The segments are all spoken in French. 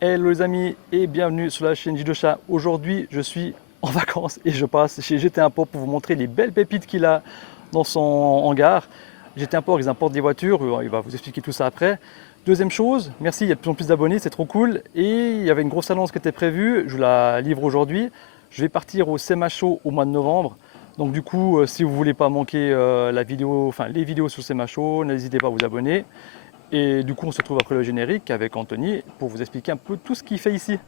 Hello les amis et bienvenue sur la chaîne J2Chat. Aujourd'hui je suis en vacances et je passe chez GT Import pour vous montrer les belles pépites qu'il a dans son hangar. GT Import, ils importent des voitures, il va vous expliquer tout ça après. Deuxième chose, merci, il y a de plus en plus d'abonnés, c'est trop cool. Et il y avait une grosse annonce qui était prévue, je vous la livre aujourd'hui. Je vais partir au SEMA Show au mois de novembre. Donc du coup, si vous ne voulez pas manquer les vidéos sur le SEMA Show, n'hésitez pas à vous abonner. Et du coup, on se retrouve après le générique avec Anthony pour vous expliquer un peu tout ce qu'il fait ici.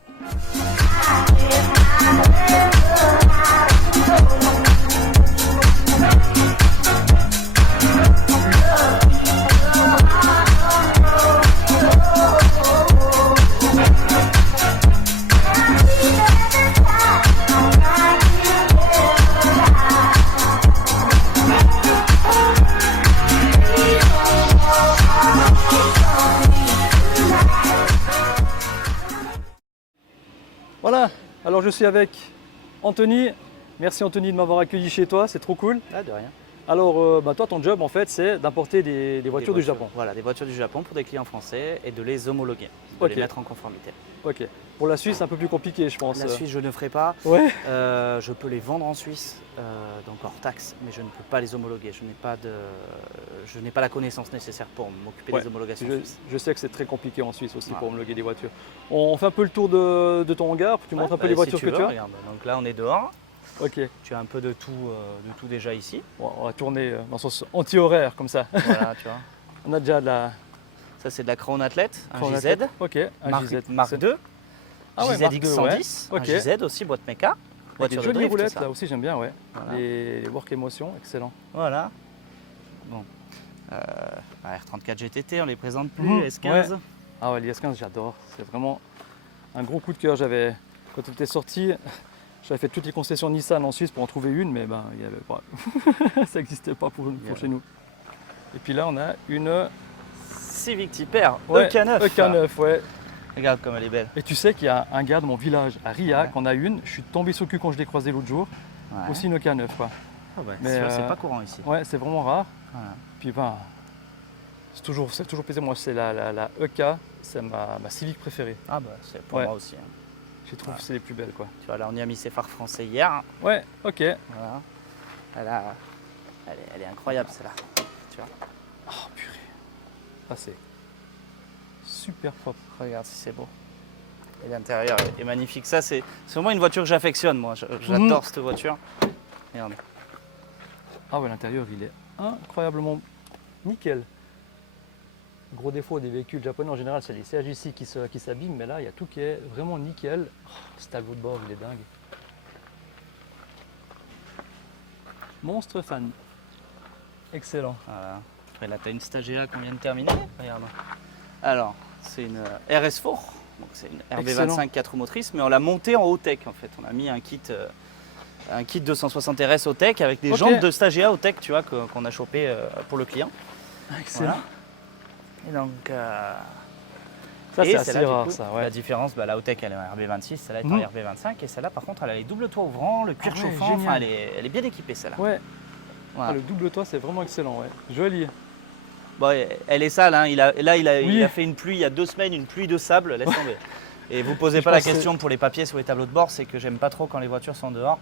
Voilà, alors je suis avec Anthony. Merci Anthony de m'avoir accueilli chez toi, c'est trop cool. Ah, de rien. Alors toi ton job en fait c'est d'importer des voitures du Japon. Voilà, des voitures du Japon pour des clients français et de les homologuer, de Ok. les mettre en conformité. Ok. Pour la Suisse c'est un peu plus compliqué je pense. La Suisse, je ne ferai pas. Ouais. Je peux les vendre en Suisse, donc hors taxe, mais je ne peux pas les homologuer. Je n'ai pas la connaissance nécessaire pour m'occuper Ouais. des homologations suisses. Je sais que c'est très compliqué en Suisse aussi Voilà. pour homologuer des voitures. On fait un peu le tour de ton hangar, tu montres un peu les voitures si que tu tu veux, as. regarde. Donc là, on est dehors. Ok. Tu as un peu de tout déjà ici. Bon, on va tourner dans le sens anti-horaire comme ça. Voilà, tu vois. On a déjà de la Ça, c'est de la Crown Athlète, un Crown JZ, Athlète. Ok, un marque, JZ. marque 2. Ah ouais, marque 2, ouais. JZX110, Ok. un JZ aussi, boîte méca. Avec Voiture des de jolies drift, roulettes ça. là aussi j'aime bien, ouais. Voilà. Les work émotions, excellent. Voilà. Bon. R34 GTT, on les présente plus, Mhm, S15. ouais. Ah ouais, les S15 j'adore, c'est vraiment un gros coup de cœur. Quand il était sorti, j'avais fait toutes les concessions Nissan en Suisse pour en trouver une, mais ben il y avait pas, ça n'existait pas pour chez nous. Et puis là on a une Civic Type R, ouais, EK9. EK9, ouais. Regarde comme elle est belle. Et tu sais qu'il y a un gars de mon village à Ria Ouais. qu'on a une, je suis tombé sur le cul quand je l'ai croisé l'autre jour, Ouais. aussi une EK9 quoi. Ah ouais, Mais, celui-là, c'est pas courant ici. Ouais, c'est vraiment rare. Voilà. Puis ben, c'est toujours plaisir. Moi, c'est la EK, c'est ma Civic préférée. Ah bah c'est pour Ouais. moi aussi. Hein. Je trouve que c'est les plus belles, quoi. Tu vois, là on y a mis ses phares français hier. Ouais, ok. Voilà. Elle est incroyable celle-là. Tu vois. Oh purée. Ah, c'est super propre. Regarde si c'est beau. Et l'intérieur est magnifique. Ça c'est vraiment une voiture que j'affectionne moi. J'adore cette voiture. Regarde. Ah ouais, l'intérieur, il est incroyablement nickel. Le gros défaut des véhicules japonais en général, c'est les sièges ici qui s'abîment, mais là, il y a tout qui est vraiment nickel. Oh, ce tableau de bord, il est dingue. Monstre fan. Excellent. Voilà. Après là tu as une Stagea qu'on vient de terminer. Regarde. Alors, c'est une RS4. Donc c'est une Excellent. RB25 4 roues motrices, mais on l'a montée en haut-tech en fait. On a mis un kit 260 RS haut-tech avec des Ok. jantes de Stagea haut-tech, tu vois, qu'on a chopé pour le client. Excellent. Voilà. Et donc, Ça, et c'est assez celle-là, du rare, coup, ça, ouais. La différence, la haut-tech elle est en RB26, celle-là est en Mhm. RB25, et celle-là par contre elle a les doubles toits ouvrants, le cuir Ah ouais, chauffant, enfin, génial. elle est bien équipée celle-là. Ouais. Voilà. Ah, le double toit, c'est vraiment excellent, ouais. Joli. Bon, elle est sale, hein. Il Oui. a fait une pluie il y a 2 semaines, une pluie de sable, laisse tomber. Et vous posez Je pas la pense que question pour les papiers sur les tableaux de bord, c'est que j'aime pas trop quand les voitures sont dehors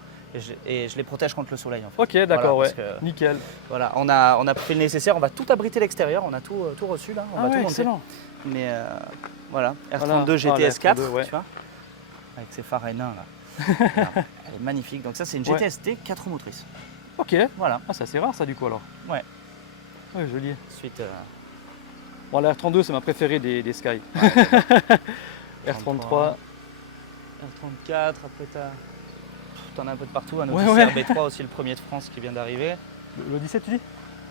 et je les protège contre le soleil en fait. Ok, d'accord, Voilà, ouais. parce que- Nickel. Voilà, on a fait le nécessaire, on va tout abriter l'extérieur, on a tout reçu là, on Ah va ouais, tout monter. excellent. Mais voilà, Voilà. R32 Ah, la GTS4, R32, ouais. tu vois, avec ses phares N1 là. Regarde, elle est magnifique. Donc ça c'est une Ouais. GTST 4 roues motrices. Ok. Voilà. Ah, c'est assez rare, ça, du coup, alors. Ouais. Ouais, joli. Ensuite, Bon, la R32, c'est ma préférée des Sky. R33. R34, après t'en as un peu de partout, un Ouais, Odyssey ouais. RB3 aussi, le premier de France qui vient d'arriver. L'Odyssée, tu dis?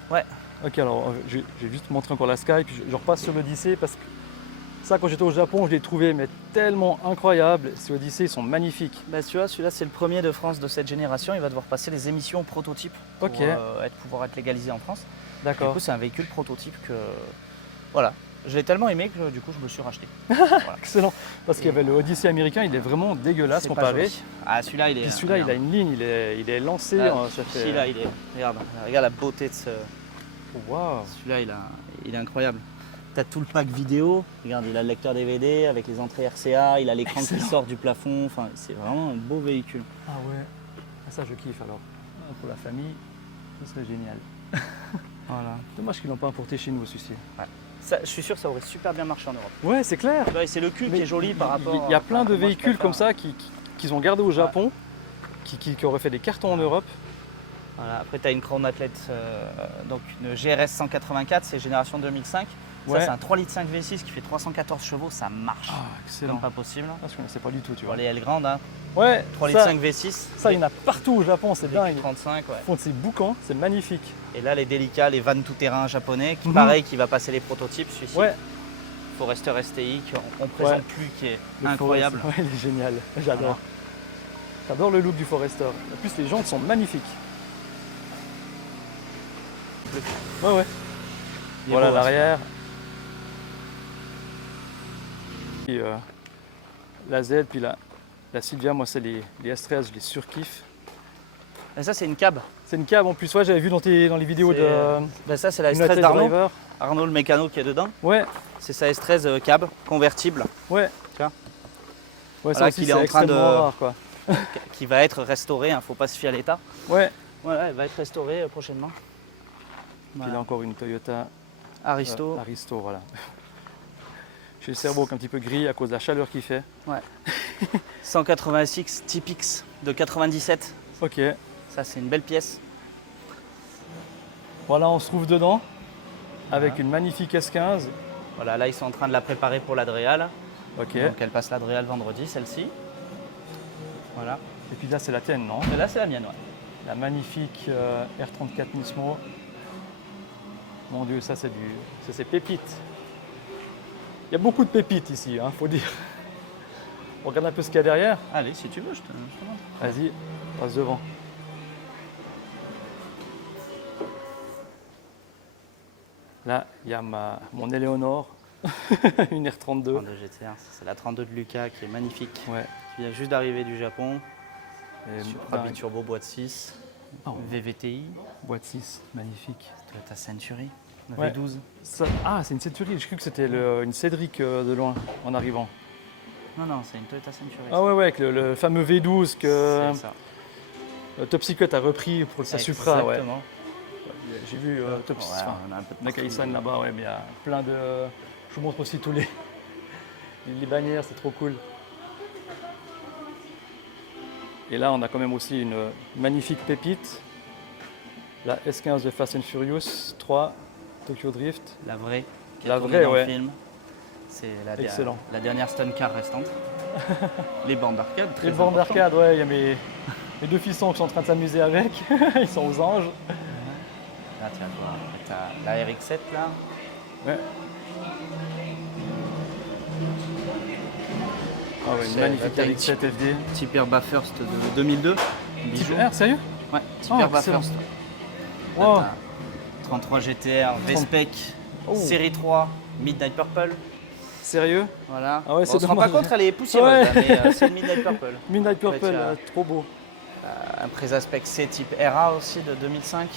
Ouais. Ok, alors, je vais juste montrer encore la Sky, puis je repasse sur l'Odyssée, parce que ça, quand j'étais au Japon, je l'ai trouvé mais tellement incroyable. Ces Odyssées, ils sont magnifiques. Bah, tu vois, celui-là c'est le premier de France de cette génération, il va devoir passer les émissions prototypes pour Ok. pouvoir être légalisé en France. Du D'accord. coup c'est un véhicule prototype que, voilà, je l'ai tellement aimé que du coup je me suis racheté. Excellent. Parce qu'il y avait le Odyssey américain, il est vraiment dégueulasse C'est pas comparé. joli. Ah celui-là il est... Puis celui-là, il a regarde. une ligne, il est lancé. Là, Ça fait... Celui-là il est... Regarde la beauté de ce... Waouh. Celui-là il est incroyable. Tu as tout le pack vidéo. Regarde, il a le lecteur DVD avec les entrées RCA, il a l'écran qui Excellent. sort du plafond. Enfin, c'est vraiment un beau véhicule. Ah ouais. Ah, ça, je kiffe alors. Ah, pour la famille, ce serait génial. Voilà. Dommage qu'ils l'ont pas importé chez nous, celui-ci. Ça, je suis sûr que ça aurait super bien marché en Europe. Ouais, c'est clair. Tu vois, et c'est le cul qui est joli par rapport. Il y a plein à de comment je véhicules préfère. comme ça qu'ils ont gardés au Japon, qui auraient fait des cartons en Europe. Voilà. Après, tu as une Crown Athlète, donc une GRS 184, c'est génération 2005. Ouais. Ça, c'est un 3,5 litres V6 qui fait 314 chevaux, ça marche. Ah, excellent. Comme pas possible. Ah, je connaissais pas du tout, tu Tu vois. vois, les L grandes, hein. Ouais, 3,5 litres V6. ça, il y en a partout au Japon, c'est dingue. 35, ouais. Ils font de ces boucans, c'est magnifique. Et là, les délicats, les vannes tout-terrain japonais, qui Mhm. pareil, qui va passer les prototypes, celui-ci. Ouais, Forester STI, qu'on présente Ouais. plus, qui est le incroyable. Forester, ouais, il est génial. J'adore. Voilà. J'adore le look du Forester. En plus, les jantes sont magnifiques. Ouais, ouais. Il est Voilà beau, hein, l'arrière. Et, la Z, puis la Silvia, moi, c'est les S13, je les surkiffe. Et ça, c'est une cab. C'est une cab en plus, ouais, j'avais vu dans les vidéos C'est, de Ben ça, c'est la United S13 d'Arnaud. Driver. Arnaud, le mécano qui est dedans. Ouais, C'est sa S13 cab, convertible, ouais. Tiens. Ouais, ça Voilà, aussi, qu'il est c'est en train de- extrêmement rare, quoi. qui va être restaurée, hein, faut pas se fier à l'état. Ouais. Voilà, elle va être restaurée prochainement. Puis Voilà. là encore une Toyota Aristo. Aristo, voilà. J'ai le cerveau qui est un petit peu gris à cause de la chaleur qu'il fait. 186 Typix de 97. Ok. Ça, c'est une belle pièce. Voilà, on se trouve dedans avec Voilà. une magnifique S15. Voilà, là, ils sont en train de la préparer pour l'Adréal. Ok. Donc, elle passe l'Adréal vendredi, celle-ci. Voilà. Et puis là, c'est la tienne, non? Et là, c'est la mienne, ouais. La magnifique R34 Nismo. Mon Dieu, ça c'est pépite. Il y a beaucoup de pépites ici, hein, faut dire. On regarde un peu ce qu'il y a derrière. Allez, si tu veux, je te montre. Vas-y, passe devant. Là, il y a mon Eleonore, une R32. 32 GTR, c'est la 32 de Lucas qui est magnifique. Ouais. Qui vient juste d'arriver du Japon. Et Supra dingue. biturbo boîte 6. Ah ouais. VVTI. Boîte 6, magnifique. Toyota Century. Ouais. V12. C'est une Century, j'ai cru que c'était une Cédric de loin en arrivant. Non, non, c'est une Toyota Century. Ah ouais, ouais, avec le fameux V12 que C'est ça. Top Secret a repris pour sa Supra. Ouais. Exactement. J'ai vu Top Ouais, Secret. on a un peu de Nakaisan là-bas, ouais, mais il y a plein de. Je vous montre aussi tous les bannières, c'est trop cool. Et là, on a quand même aussi une magnifique pépite. La S15 de Fast and Furious 3, Tokyo Drift. La vraie. Qui La est tournée vraie, dans ouais. le film. C'est Excellent. la dernière stunt car restante. Les bandes d'arcade. très Les bornes important. d'arcade, ouais, il y a mes deux fils qui sont en train de s'amuser avec. Ils sont aux anges. Là, tu vas voir. T'as la RX7 là. Ouais. Ah ouais, une C'est magnifique la RX7 FD. Type Air Bathurst de 2002. Bijou. R, sérieux? Ouais, Type Oh, Air excellent. Bathurst. Wow. Là, t'as 33 GTR, V-Spec, Oh. série 3, Midnight Purple. Sérieux? Voilà. Ah ouais, Bon, c'est on se rend pas dommage. compte, elle est poussiéreuse, Ouais. là, mais c'est une Midnight Purple. Midnight Purple, Ouais, tu as- trop beau. Un Preza Spec C type RA aussi de 2005.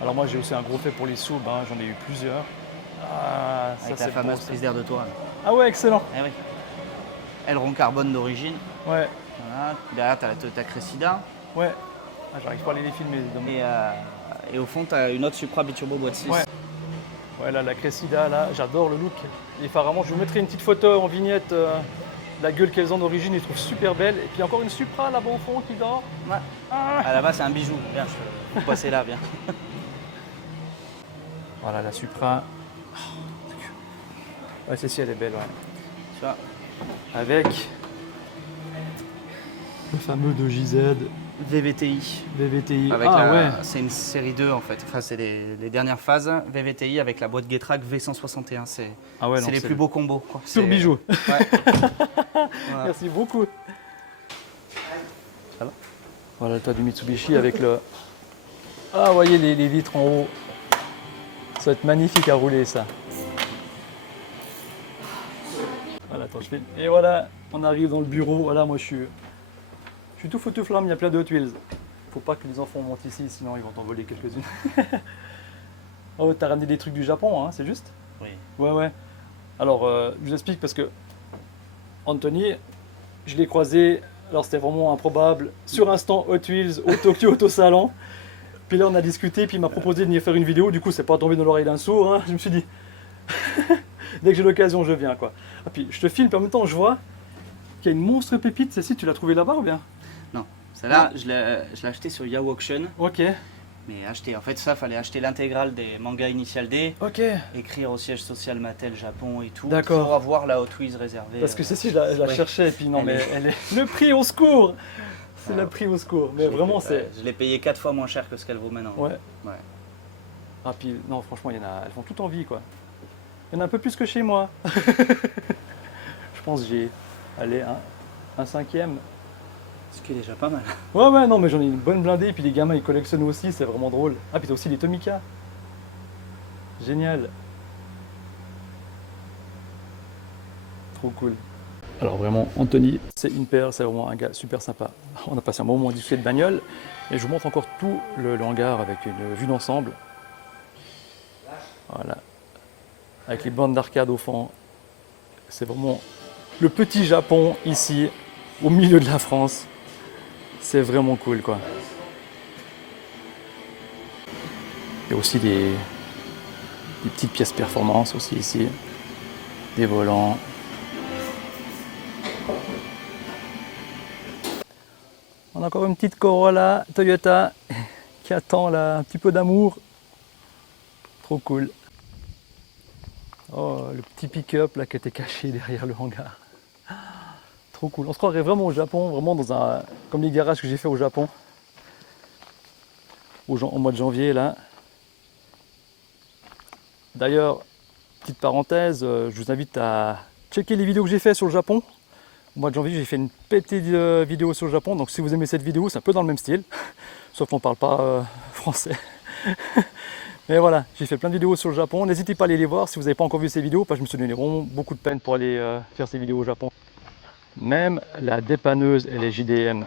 Alors moi j'ai aussi un gros fait pour les soubs, hein, j'en ai eu plusieurs. Ah, ça Avec c'est la fameuse beau, ça. prise d'air de toit. Ah ouais, excellent. Eh oui. Aileron carbone d'origine. Ouais, Voilà. Derrière, tu as la Toyota Cressida. ouais. Ah, j'arrive pas à les filmer. donc. Et au fond, tu as une autre Supra biturbo boîte 6. Ouais. Ouais, là, la Cressida, là, j'adore le look. Les phares avant, je vous mettrai une petite photo en vignette. La gueule qu'elles ont d'origine, ils trouvent super belle. Et puis encore une Supra là-bas au fond qui dort. Ouais. Ah. À la base, c'est un bijou. Viens, faut passer là, viens. Voilà la Supra. Ouais, celle-ci elle est belle, ouais. Tu vois, Avec le fameux 2JZ VVTI. VVTI. Avec ah ouais. C'est une série 2 en fait. Enfin, c'est les dernières phases. VVTI avec la boîte Getrack V161. C'est Ah ouais, non, c'est les plus beaux combos. Quoi. Pur C'est- bijou. Ouais. Voilà. Merci beaucoup. Ça va Voilà le toit du Mitsubishi avec le. Ah, vous voyez les vitres en haut. Ça va être magnifique à rouler ça. Voilà, attends, je fais. Et voilà, on arrive dans le bureau. Voilà, moi je suis tout feu tout flamme, il y a plein de Hot Wheels. Faut pas que les enfants montent ici, sinon ils vont t'en voler quelques-unes. Oh, t'as ramené des trucs du Japon, hein, c'est juste? Oui. Ouais, ouais. Alors, je vous explique parce que Anthony, je l'ai croisé, alors c'était vraiment improbable, sur un stand Hot Wheels au Tokyo Auto Salon. Puis là, on a discuté, puis il m'a proposé de venir faire une vidéo. Du coup, c'est pas tombé dans l'oreille d'un sourd, hein. Je me suis dit, dès que j'ai l'occasion, je viens, quoi. Ah, puis je te filme, puis en même temps, je vois qu'il y a une monstre pépite. Celle-ci, tu l'as trouvée là-bas ou bien? Non, celle-là, je l'ai acheté sur Yahoo Auction. Ok, Mais acheter, en fait, ça, fallait acheter l'intégrale des mangas Initial D, ok. écrire au siège social Mattel Japon et tout, D'accord. pour avoir la Hot Wheels réservée. Parce que celle-ci, je la ouais. cherchais, et puis non, Elle mais est- elle est. Le prix au secours! C'est Ah, le prix au secours. Mais je l'ai vraiment, payé- c'est. Je l'ai payé 4 fois moins cher que ce qu'elle vaut maintenant. Ouais. Ouais. Ah, puis non, franchement, il y en a. Elles font tout envie, quoi. Il y en a un peu plus que chez moi. Je pense que j'ai. Allez, un cinquième. Ce qui est déjà pas mal. Ouais, ouais, non, mais j'en ai une bonne blindée. Et puis les gamins, ils collectionnent aussi, c'est vraiment drôle. Ah, puis t'as aussi les Tomika. Génial. Trop cool. Alors vraiment, Anthony, c'est une paire, c'est vraiment un gars super sympa. On a passé un bon moment à discuter de bagnole. Et je vous montre encore tout le hangar avec une vue d'ensemble. Voilà. Avec les bandes d'arcade au fond. C'est vraiment le petit Japon ici, au milieu de la France. C'est vraiment cool, quoi. Il y a aussi des petites pièces performance aussi ici. Des volants. On a encore une petite Corolla Toyota qui attend là un petit peu d'amour. Trop cool. Oh, le petit pick-up là qui était caché derrière le hangar. Trop cool. On se croirait vraiment au Japon, vraiment dans un. Comme les garages que j'ai fait au Japon. Au mois de janvier là. D'ailleurs, petite parenthèse, je vous invite à checker les vidéos que j'ai fait sur le Japon. Au mois de janvier, j'ai fait une petite vidéo sur le Japon. Donc si vous aimez cette vidéo, c'est un peu dans le même style. Sauf qu'on ne parle pas français. Mais voilà, j'ai fait plein de vidéos sur le Japon. N'hésitez pas à aller les voir si vous n'avez pas encore vu ces vidéos, parce que je me suis donné vraiment beaucoup de peine pour aller faire ces vidéos au Japon. Même la dépanneuse, elle est JDM.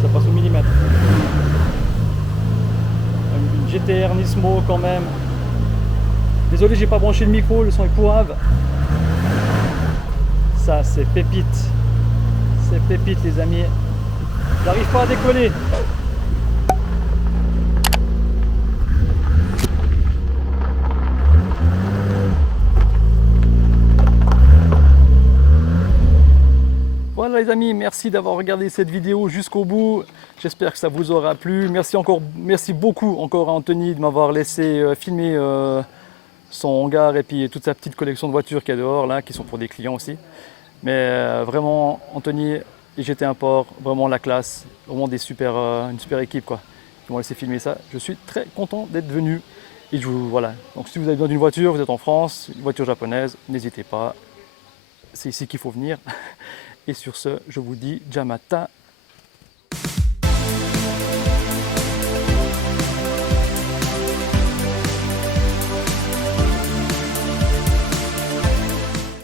Ça passe au millimètre. Une GTR Nismo quand même. Désolé, j'ai pas branché le micro, le son est pourrave. Ça, c'est pépite. C'est pépite, les amis. J'arrive pas à décoller. Voilà les amis, merci d'avoir regardé cette vidéo jusqu'au bout. J'espère que ça vous aura plu. Merci beaucoup encore à Anthony de m'avoir laissé filmer son hangar et puis toute sa petite collection de voitures qu'il y a dehors là, qui sont pour des clients aussi. Mais vraiment, Anthony et GT Import, vraiment la classe, vraiment une super équipe quoi, qui m'ont laissé filmer ça. Je suis très content d'être venu. Et voilà. Donc si vous avez besoin d'une voiture, vous êtes en France, une voiture japonaise, n'hésitez pas. c'est ici qu'il faut venir. Et sur ce, je vous dis Jamata